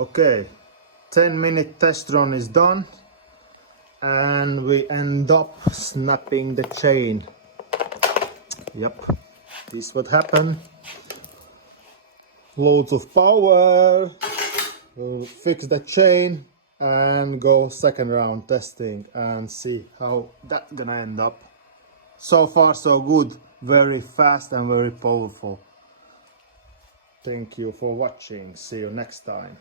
Okay, 10-minute test run is done and we end up snapping the chain. Yep, this is what happened. Loads of power. We'll fix the chain and go second round testing and see how that's gonna end up. So far so good, very fast and very powerful. Thank you for watching, see you next time.